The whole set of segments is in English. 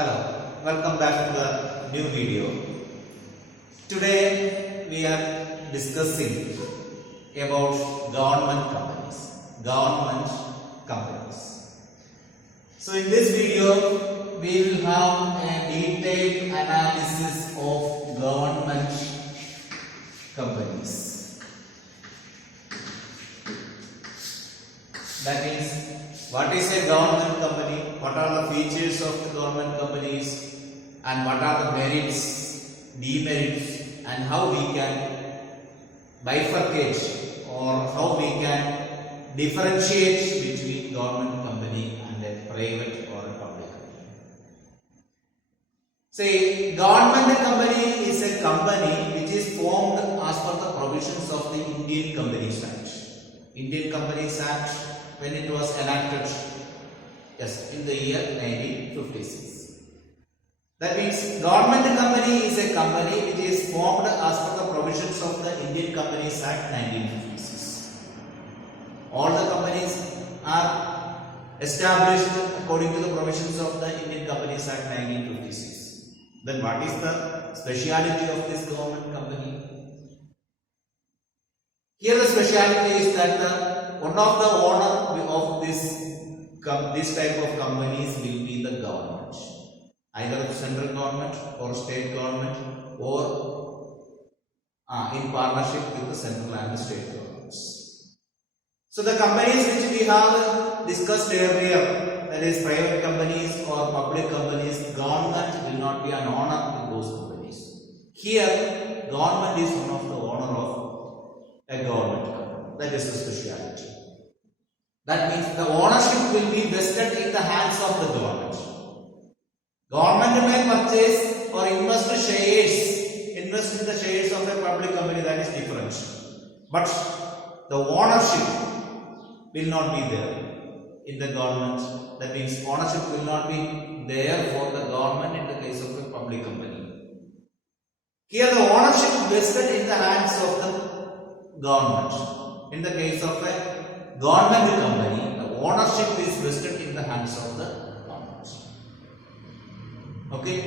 Hello, welcome back to the new video. Today we are discussing about government companies. So in this video we will have a detailed analysis of government companies. That means, what is a government company? What are the features of the government companies? And what are the merits, demerits, and how we can bifurcate or how we can differentiate between government company and a private or a public company. Say, government company is a company which is formed as per the provisions of the Indian Companies Act. Indian Companies Act, when it was enacted, yes, in the year 1956. That means government company is a company which is formed as per the provisions of the Indian Companies Act 1956. All the companies are established according to the provisions of the Indian Companies Act 1956. Then what is the speciality of this government company? Here the speciality is that one of the owner of this type of companies will be the government, either the central government or state government, or in partnership with the central and the state governments. So the companies which we have discussed earlier, that is private companies or public companies, government will not be an owner in those companies. Here, government is one of the owner of a government company. That is the speciality. That means the ownership will be vested in the hands of the government. Government may purchase or invest in the shares of a public company, that is different. But the ownership will not be there in the government. That means ownership will not be there for the government in the case of a public company. Here the ownership vested in the hands of the government. In the case of a government company, the ownership is vested in the hands of the government. Okay?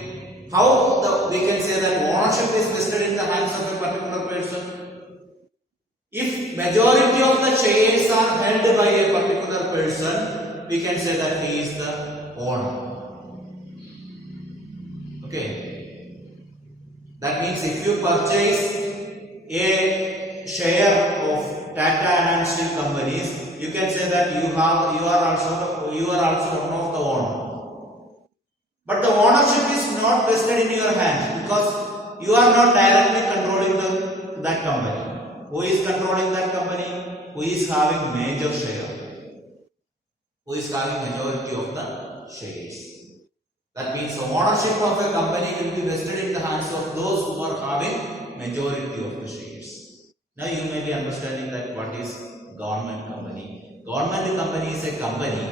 How we can say that ownership is vested in the hands of a particular person? If majority of the shares are held by a particular person, we can say that he is the owner. Okay? That means if you purchase a share of Tata and Steel companies, you can say that you are also one of the owner. But the ownership is not vested in your hands because you are not directly controlling that company. Who is controlling that company? Who is having major share? Who is having majority of the shares? That means the ownership of a company will be vested in the hands of those who are having majority of the shares. Now you may be understanding that what is government company. Government company is a company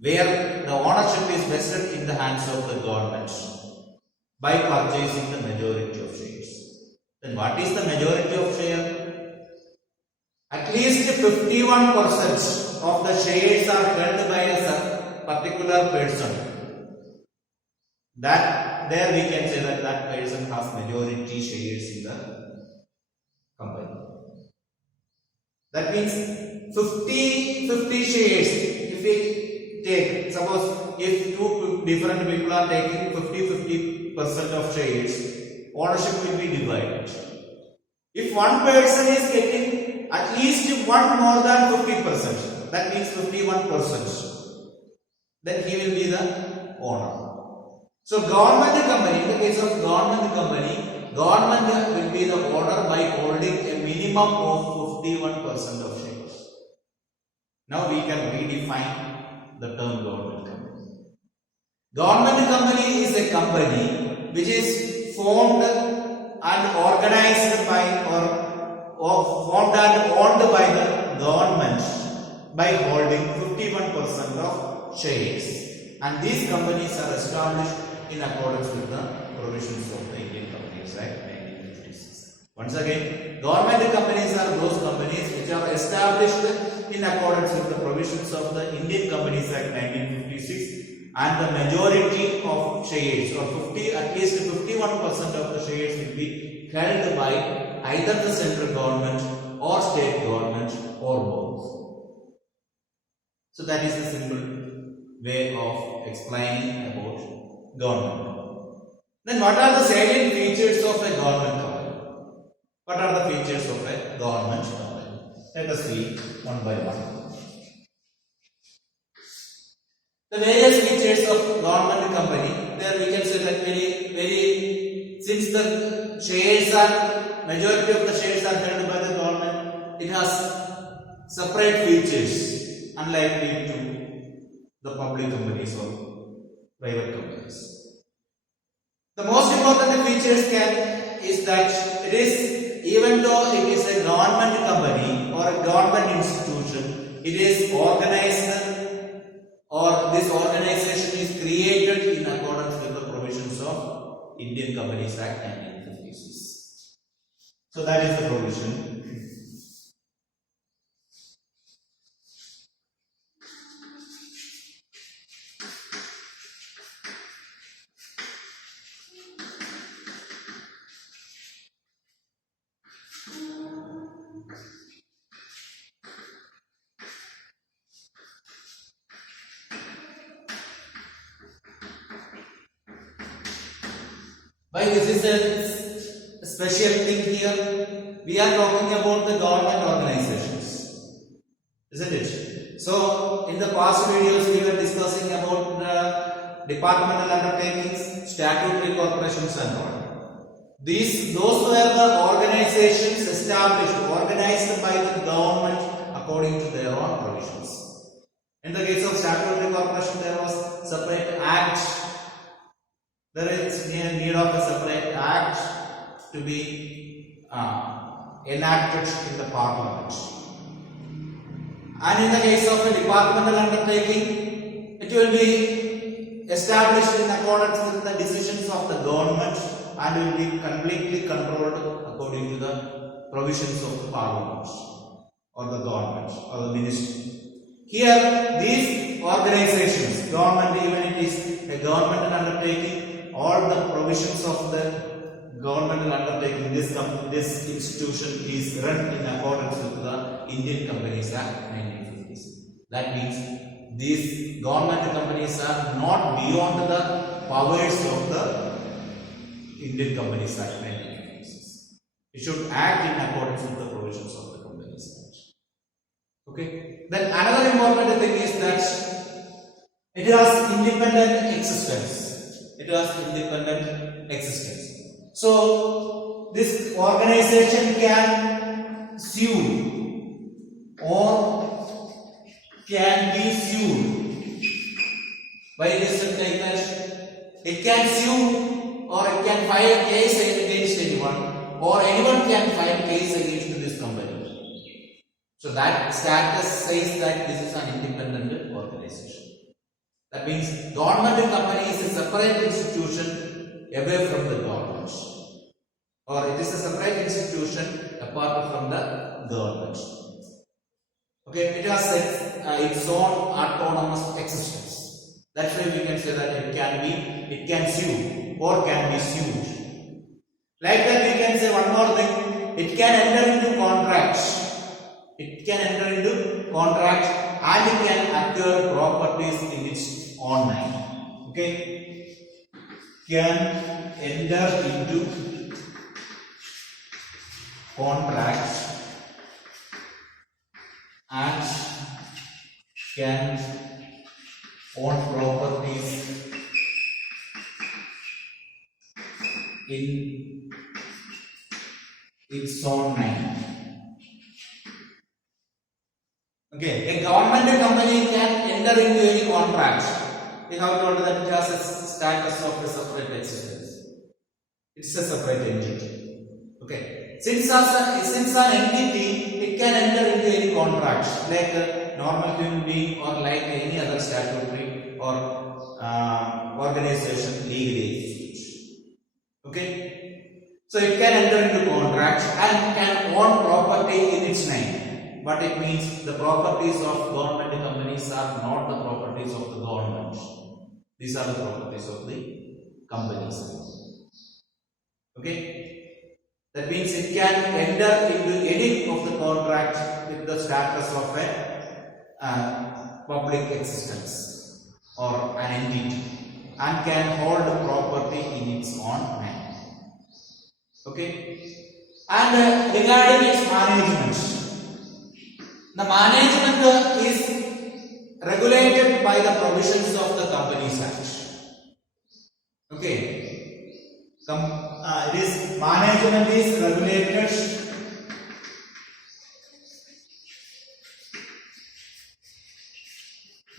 where the ownership is vested in the hands of the government by purchasing the majority of shares. Then what is the majority of share? At least 51% of the shares are held by a particular person. That there we can say that that person has majority shares in the company. That means 50 shares. If we take, suppose if two different people are taking 50% of shares, ownership will be divided. If one person is getting at least one more than 50%, that means 51%, then he will be the owner. So government company, in the case of government company, government will be the owner by holding a minimum of 51% of shares. Now we can redefine the term government company. Government company is a company which is formed and organized by or formed and owned by the government by holding 51% of shares. And these companies are established in accordance with the provisions of the Indian Companies Act 1956. Once again, government companies are those companies which are established in accordance with the provisions of the Indian Companies Act 1956 and the majority of shares, or 50, at least 51% of the shares will be held by either the central government or state government or both. So that is the simple way of explaining about government. Then what are the salient features of a government company? What are the features of a government company? Let us see one by one. The various features of government company, there we can say that since the shares are, majority of the shares are held by the government, it has separate features unlike to the public companies or private companies. The most important features is that it is, even though it is a government company or a government institution, it is organized, or this organization is created in accordance with the provisions of Indian Companies Act 1956. So that is the provision. Why this is a special thing here? We are talking about the government organizations, isn't it? So in the past videos we were discussing about departmental undertakings, statutory corporations and all. Those were the organizations established, organized by the government according to their own provisions. In the case of statutory corporation, there was separate act. There is need of a separate act to be enacted in the parliament. And in the case of a departmental undertaking, it will be established in accordance with the decisions of the government and will be completely controlled according to the provisions of the parliament or the government or the ministry. Here, these organizations, government, even it is a governmental undertaking, all the provisions of the governmental undertaking, this institution is run in accordance with the Indian Companies Act 1956. That means these government companies are not beyond the powers of the Indian Companies Act 1956. It should act in accordance with the provisions of the Companies Act. Okay. Then another important thing is that it has independent existence. It has independent existence. So this organization can sue or can be sued. Why it is like that? It can sue or it can file a case against anyone, or anyone can file a case against this company. So that status says that this is an independent organization. That means government company is a separate institution away from the government, or it is a separate institution apart from the government. Okay, it has its own autonomous existence. That's why we can say that it can sue or can be sued. Like that, we can say one more thing. It can enter into contracts. It can enter into contracts and it can acquire properties in its own name. Okay, can enter into contracts and can own properties in its own name. Okay, a government company can enter into any contract. We have told that it has a status of a separate existence. It's a separate entity. Okay, since an entity, it can enter into any contract like a normal human being or like any other statutory or organization legally exists. Okay, so it can enter into contract and can own property in its name. But it means the properties of government companies are not the properties of the government. These are the properties of the companies. Okay, that means it can enter into any of the contract with the status of a public existence or an entity and can hold property in its own name. Okay, and regarding its management, the management is regulated by the provisions of the Companies Act. Okay, management is regulated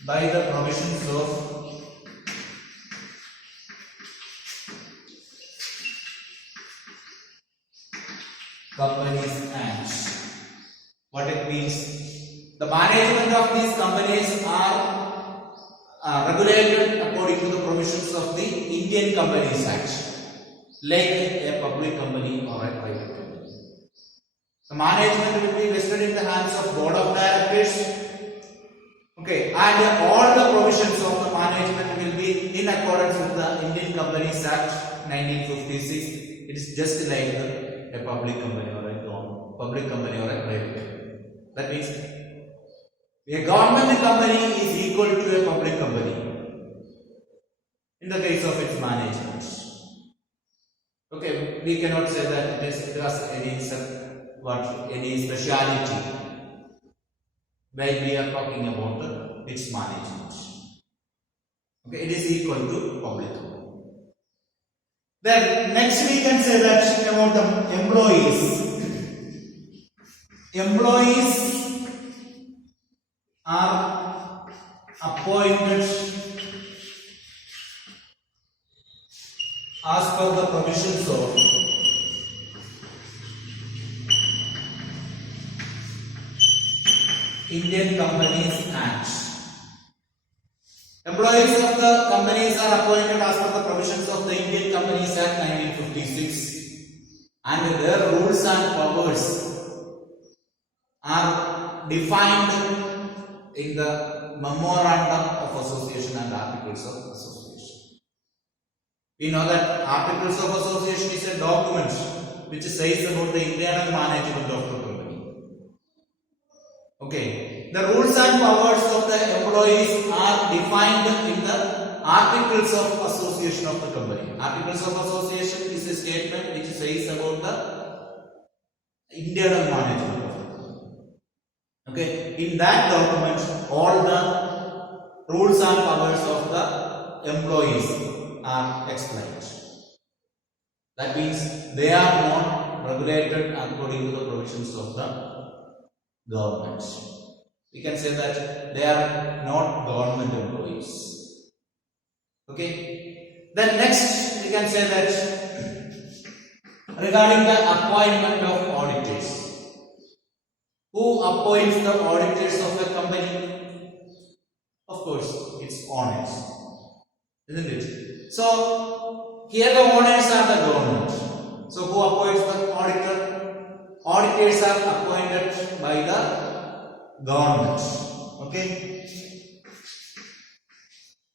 by the provisions of Companies Act. What it means? The management of these companies are regulated according to the provisions of the Indian Companies Act, like a public company or a private company. The management will be vested in the hands of board of directors. Okay, and all the provisions of the management will be in accordance with the Indian Companies Act 1956. It is just like a public company or a private company. That means a government company is equal to a public company in the case of its management. Okay, we cannot say that it has any speciality when we are talking about its management. Okay, it is equal to public. Then next we can say that about the employees. Employees are appointed as per the provisions of Indian Companies Act. Employees of the companies are appointed as per the provisions of the Indian Companies Act 1956, and their rules and powers are defined in the Memorandum of Association and Articles of Association. We know that Articles of Association is a document which says about the internal management of the company. Okay, the rules and powers of the employees are defined in the Articles of Association of the company. Articles of Association is a statement which says about the internal management. Okay, in that document, all the rules and powers of the employees are explained. That means they are not regulated according to the provisions of the government. We can say that they are not government employees. Okay, then next we can say that regarding the appointment of auditors. Who appoints the auditors of a company? Of course, it's owners, isn't it? So here the owners are the government. So who appoints the auditor? Auditors are appointed by the government. Okay,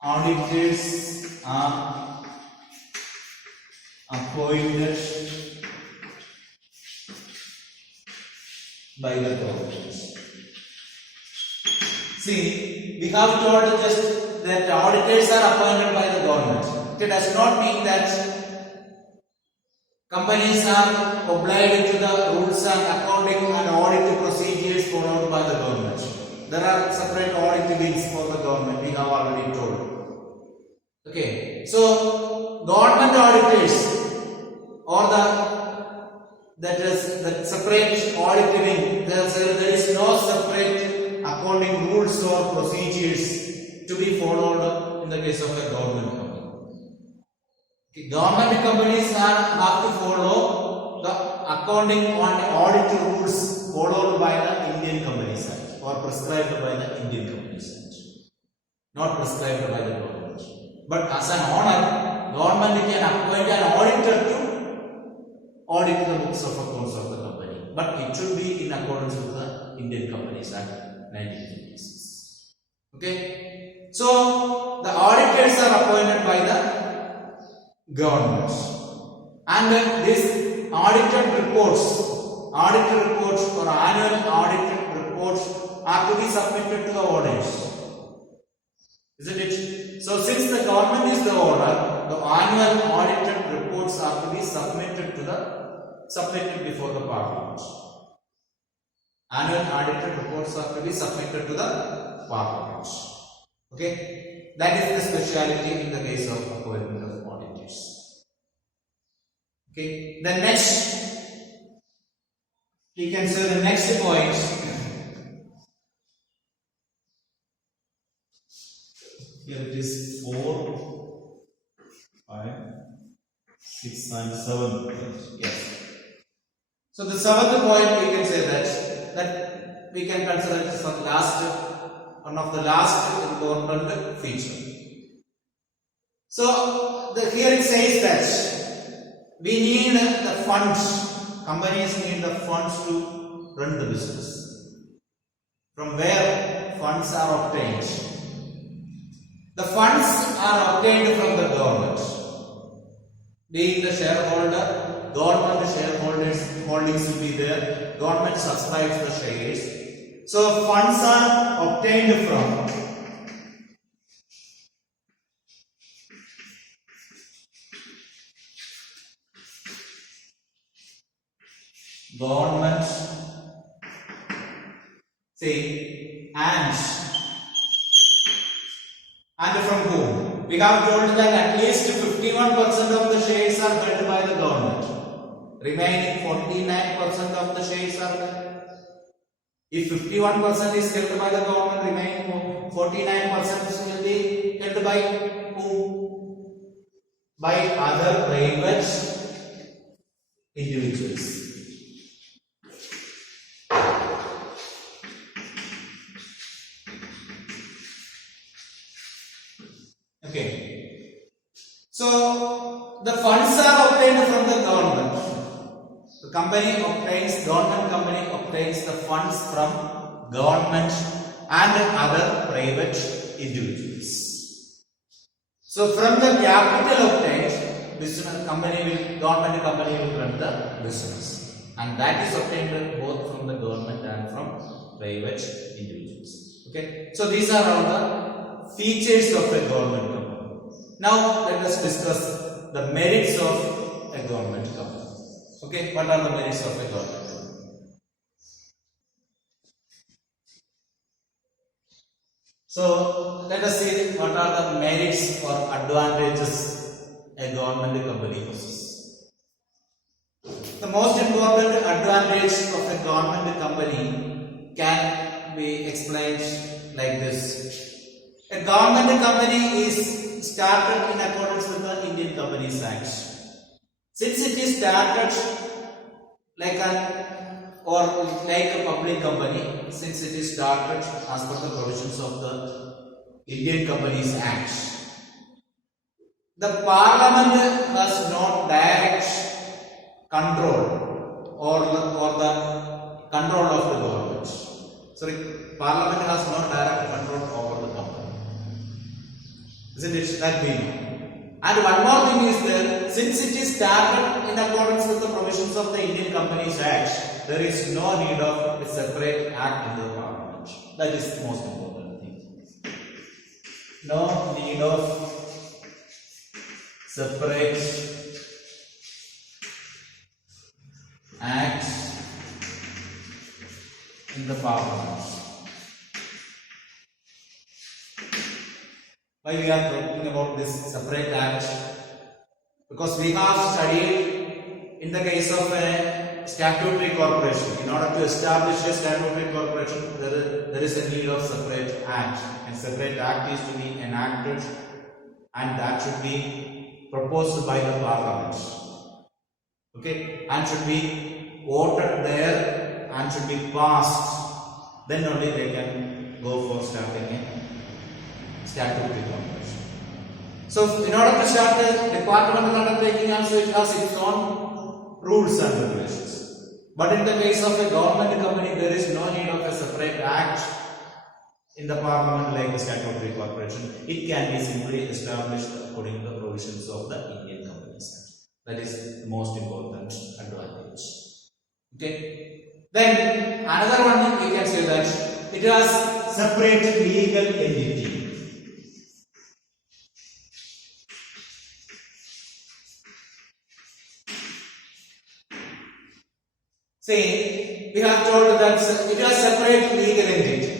auditors are appointed by the government. See, we have told just that auditors are appointed by the government. It does not mean that companies are obliged to the rules and accounting and audit procedures followed by the government. There are separate audit wings for the government, we have already told. Okay, so government auditors or the separate audit wing, there is no separate accounting rules or procedures to be followed in the case of a government company. Okay, government companies have to follow the accounting and audit rules followed by the Indian Companies Act or prescribed by the Indian Companies Act, not prescribed by the government. But as an owner, government can appoint an auditor to audit the books of accounts of the company, but it should be in accordance with the Indian Companies Act 1956. Okay, so the auditors are appointed by the government. And these audited reports or annual audited reports are to be submitted to the auditors. Isn't it? So since the government is the owner, the annual audited reports are to be submitted before the parliament. Annual audited reports are to be submitted to the parliament. Okay, that is the speciality in the case of appointment of auditors. Okay, the next, we can say the next point. Here it is 4, 5, 6 and 7. Yes. So the seventh point we can say that we can consider it as one of the last important feature. So here it says that we need the funds. Companies need the funds to run the business. From where funds are obtained? The funds are obtained from the government. Being the shareholder, government shareholders holdings will be there. Government subscribes the shares. So funds are obtained from government, say, and from whom? We have told that at least 51% of the shares are held by the government. Remaining 49% of the shares are there. If 51% is held by the government, remaining 49% will be held by whom? By other private individuals. Okay. So the funds are obtained from the government. The government company obtains the funds from government and other private individuals. So from the capital obtained, government company will run the business, and that is obtained both from the government and from private individuals. Okay. So these are all the features of a government company. Now let us discuss the merits of a government company. Okay, what are the merits of a government company? So let us see what are the merits or advantages a government company possesses. The most important advantage of a government company can be explained like this. A government company is started in accordance with the Indian Companies Act. Since it is started like a public company, since it is started as per the provisions of the Indian Companies Act, the Parliament has no direct control or the control of the government. Sorry, Parliament has no direct control over the company. Isn't it? That we know. And one more thing is there, since it is started in accordance with the provisions of the Indian Companies Act, there is no need of a separate act in the Parliament. That is the most important thing. No need of separate act in the Parliament. Why we are talking about this separate act? Because we have studied in the case of a statutory corporation. In order to establish a statutory corporation, there is a need of separate act. And separate act is to be enacted, and that should be proposed by the Parliament. Okay, and should be voted there and should be passed. Then only they can go for starting a statutory corporation. So, in order to start the departmental undertaking, also it has its own rules and regulations. But in the case of a government company, there is no need of a separate act in the Parliament like the statutory corporation. It can be simply established according to the provisions of the Indian Companies That is the most important advantage. Okay. Then another one we can say that it has separate legal entity. See, we have told that it has separate legal entity.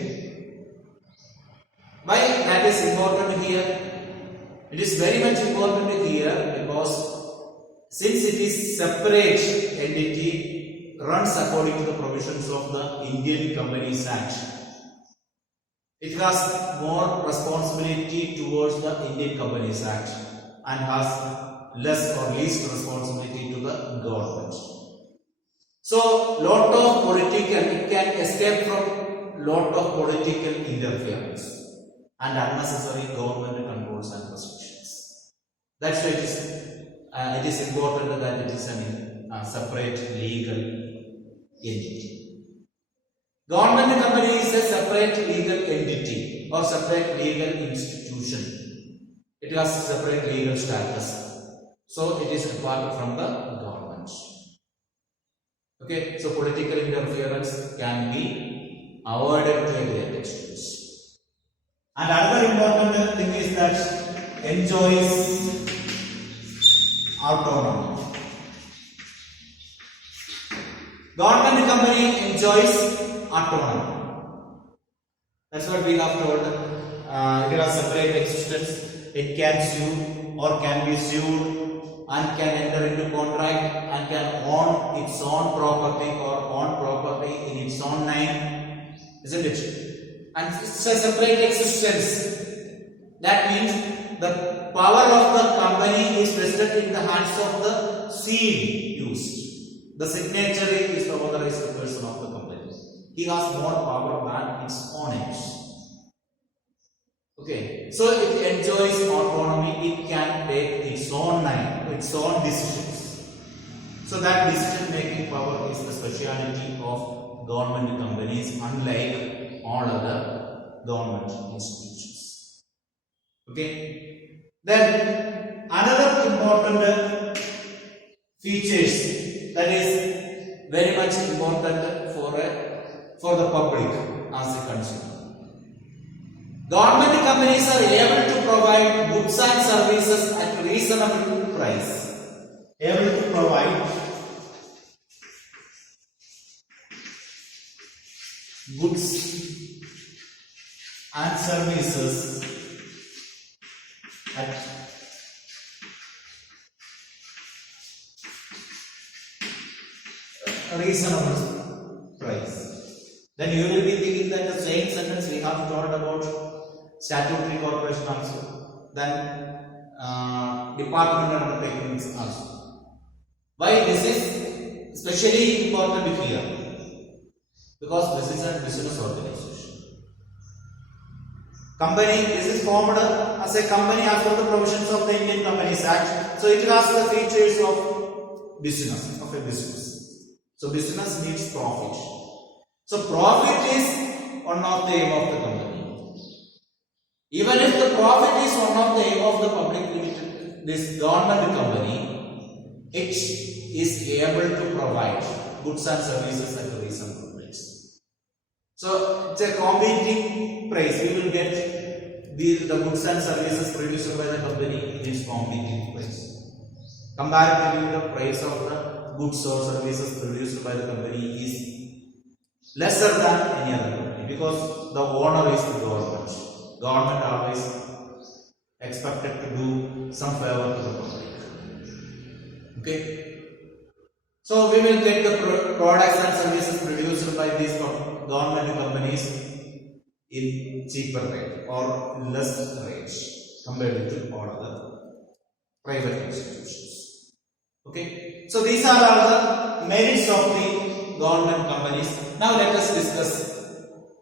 Why that is important here? It is very much important here because since it is separate entity, runs according to the provisions of the Indian Companies Act, it has more responsibility towards the Indian Companies Act and has less or least responsibility to the government. So, lot of political, it can escape from lot of political interference and unnecessary government controls and restrictions. That's why it is important that it is a separate legal entity. Government company is a separate legal entity or separate legal institution. It has separate legal status. So it is apart from the government. Okay, so political interference can be avoided to a great extent. And another important thing is that enjoys autonomy. Government company enjoys autonomy. That's what we have told. It has separate existence. It can sue or can be sued and can enter into contract and can own its own property or own property in its own name, isn't it? And it's a separate existence. That means the power of the company is vested in the hands of the seal used. The signatory is the authorized person of the company. He has more power than its owners. Okay, so it enjoys autonomy. It can take its own mind, its own decisions. So that decision making power is the speciality of government companies, unlike all other government institutions. Okay. Then another important features that is very much important for the public as a consumer. Government companies are able to provide goods and services at reasonable price. Able to provide goods and services at a reasonable price. Then you will be thinking that the same sentence we have told about statutory corporation also, then department undertakings also. Why this is especially important here? Because this is a business organization. Company, this is formed as a company as per the provisions of the Indian Companies Act. So it has the features of business, of a business. So business needs profit. So profit is one of the aim of the company. Even if the profit is one of the aim of the public limited, this government company, it is able to provide goods and services at a reasonable price. So it's a competing price. We will get the goods and services produced by the company in its competing price. Comparatively, the price of the goods or services produced by the company is lesser than any other company because the owner is the government. Government always expected to do some favor to the public. Okay. So we will get the products and services produced by these government companies in cheaper rate or less rates compared to all other private institutions. Okay. So these are all the merits of the government companies. Now let us discuss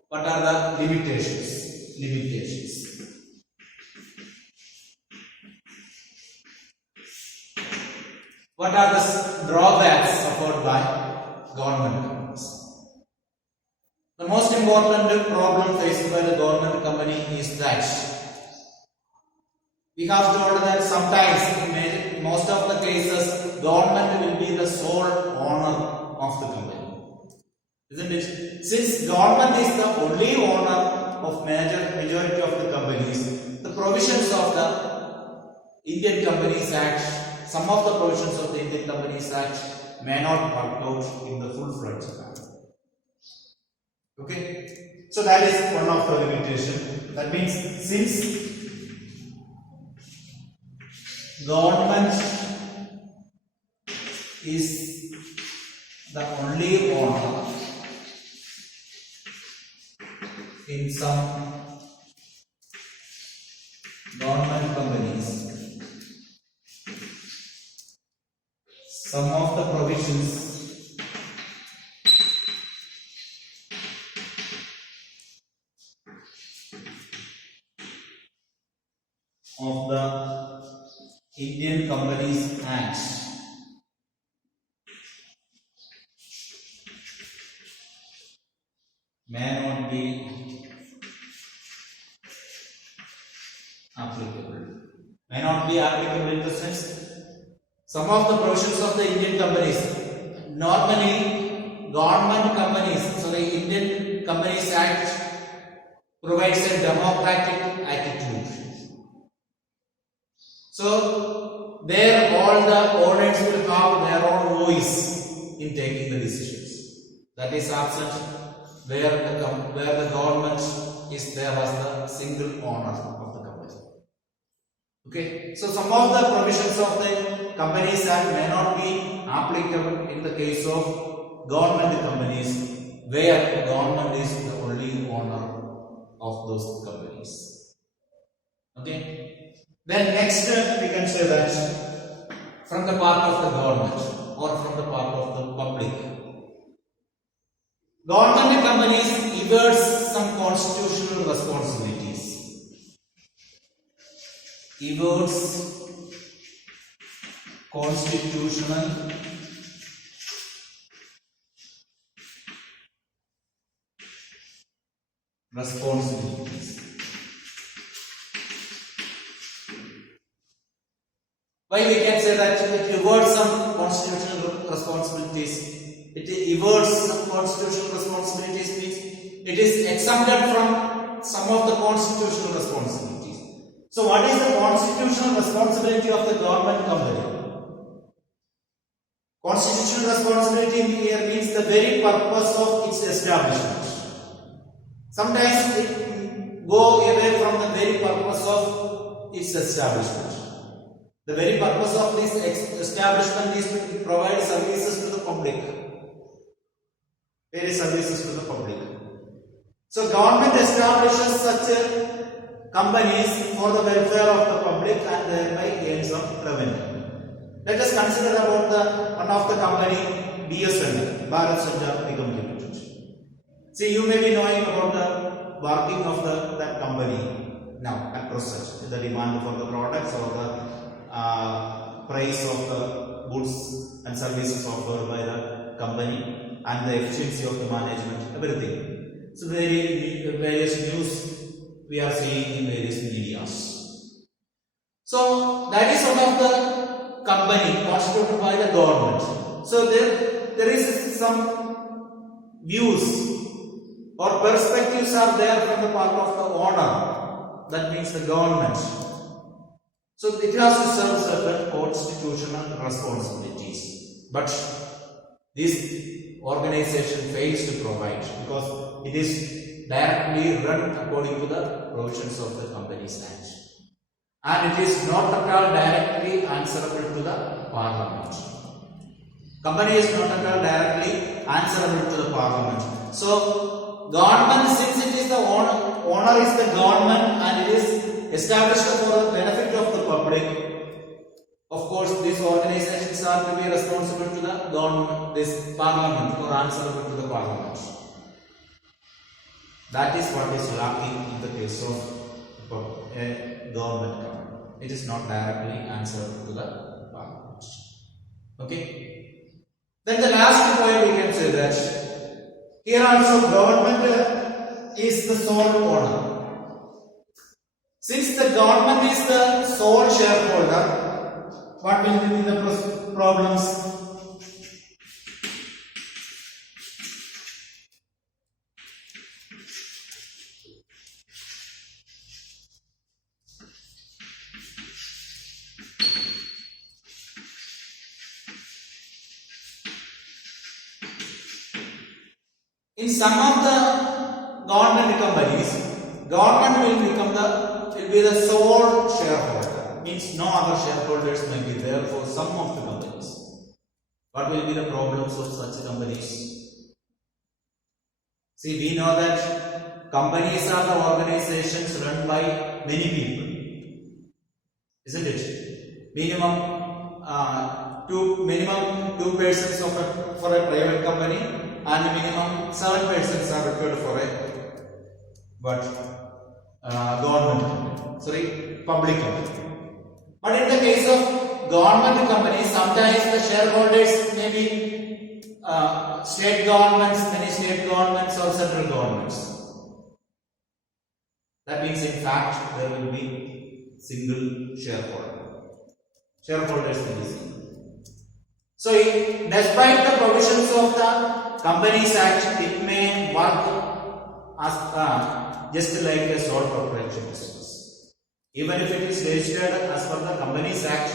what are the limitations. What are the drawbacks suffered by government companies? The most important problem faced by the government company is that we have told that sometimes in most of the cases isn't it? Since government is the only owner of majority of the companies, the provisions of the Indian Companies Act, some of the provisions of the Indian Companies Act may not work out in the full-fledged manner. Okay, so that is one of the limitation. That means since government is the only owner in some government companies, some of the provisions of the Indian Companies Act may not be applicable. May not be applicable in the sense, some of the provisions of the Indian companies, normally government companies, so the Indian Companies Act provides a democratic attitude. So there all the owners will have their own voice in taking the decisions. That is absent where the government is there as the single owner of the company. Okay, so some of the provisions of the Companies Act may not be applicable in the case of government companies where government is the only owner of those companies. Okay, then next we can say that from the part of the government or from the part of the public, government companies evades some constitutional responsibilities. Evades constitutional responsibilities. Why we can say that it evades some constitutional responsibilities? It evades some constitutional responsibilities means it is exempted from some of the constitutional responsibilities. So what is the constitutional responsibility of the government company? Constitutional responsibility here means the very purpose of its establishment. Sometimes it go away from the very purpose of its establishment. The very purpose of this establishment is to provide services to the public. Various services to the public. So government establishes such companies for the welfare of the public and thereby gains of revenue. Let us consider about one of the company BSNL, Bharat Sanchar Nigam Limited. See, you may be knowing about the working of that company now at present, the demand for the products or the price of the goods and services offered by the company and the efficiency of the management, everything. So various news we are seeing in various medias. So that is one of the company constituted by the government. So there is some views or perspectives are there from the part of the owner. That means the government. So it has to serve certain constitutional responsibilities. But this organization fails to provide because it is directly run according to the provisions of the Companies Act. And it is not at all directly answerable to the Parliament. Company is not at all directly answerable to the Parliament. So government, since it is the owner is the government and it is established for the benefit of the public, of course these organizations are to be responsible to the government, this Parliament, or answerable to the Parliament. That is what is lacking in the case of a government company. It is not directly answerable to the Parliament. Okay. Then the last point we can say that here also government is the sole owner. Since the government is the sole shareholder, what will be the problems? In some of the government companies, government will be the sole shareholder. Means no other shareholders may be there for some of the companies. What will be the problems of such companies? See, we know that companies are the organizations run by many people, isn't it? Minimum two persons for a private company, and minimum 7 persons are required for a government company. Sorry, public company. But in the case of government companies, sometimes the shareholders may be state governments, many state governments or central governments. That means in fact there will be single shareholder. Shareholders will be single. So despite the provisions of the Companies Act, it may work as just like a sole proprietorship business. Even if it is registered as per the Companies Act,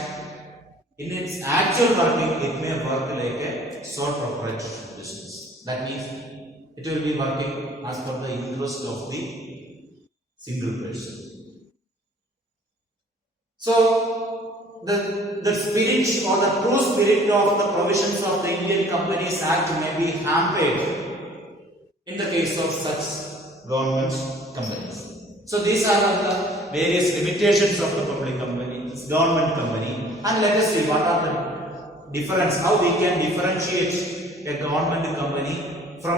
in its actual working, it may work like a sole proprietorship business. That means it will be working as per the interest of the single person. So the spirit or the true spirit of the provisions of the Indian Companies Act may be hampered in the case of such government companies. So these are the various limitations of the government company, and let us see what are the difference, how we can differentiate a government company from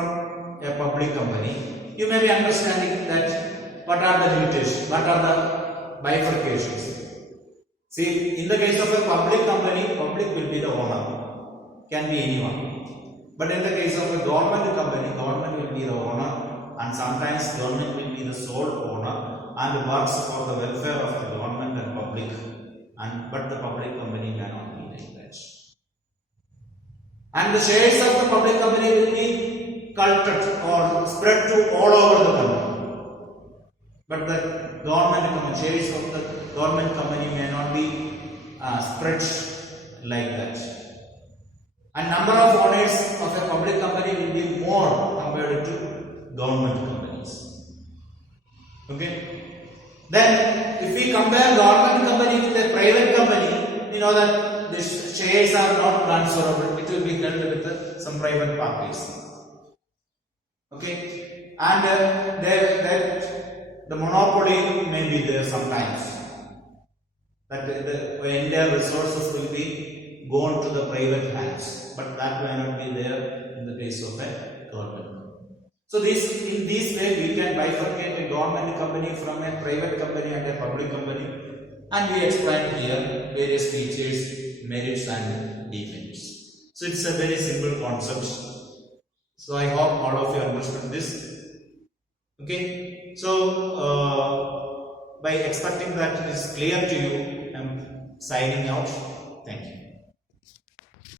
a public company. You may be understanding that what are the limitations, what are the bifurcations. See, in the case of a public company, public will be the owner, can be anyone. But in the case of a government company, government will be the owner, and sometimes government will be the sole owner and works for the welfare of the government and public. But the public company cannot be like that. And the shares of the public company will be cultured or spread to all over the country. But the government company, shares of the government company may not be spread like that. And number of owners of a public company will be more compared to government companies. Okay. Then, if we compare government company with a private company, we know that the shares are not transferable. It will be held with some private parties. Okay, and the monopoly may be there sometimes. That the entire resources will be gone to the private hands, but that may not be there in the case of a government. So in this way we can bifurcate a government company from a private company and a public company, and we explained here various features, merits and demerits. So it's a very simple concept. So I hope all of you understood this. Okay. So by expecting that it is clear to you, I am signing out. Thank you.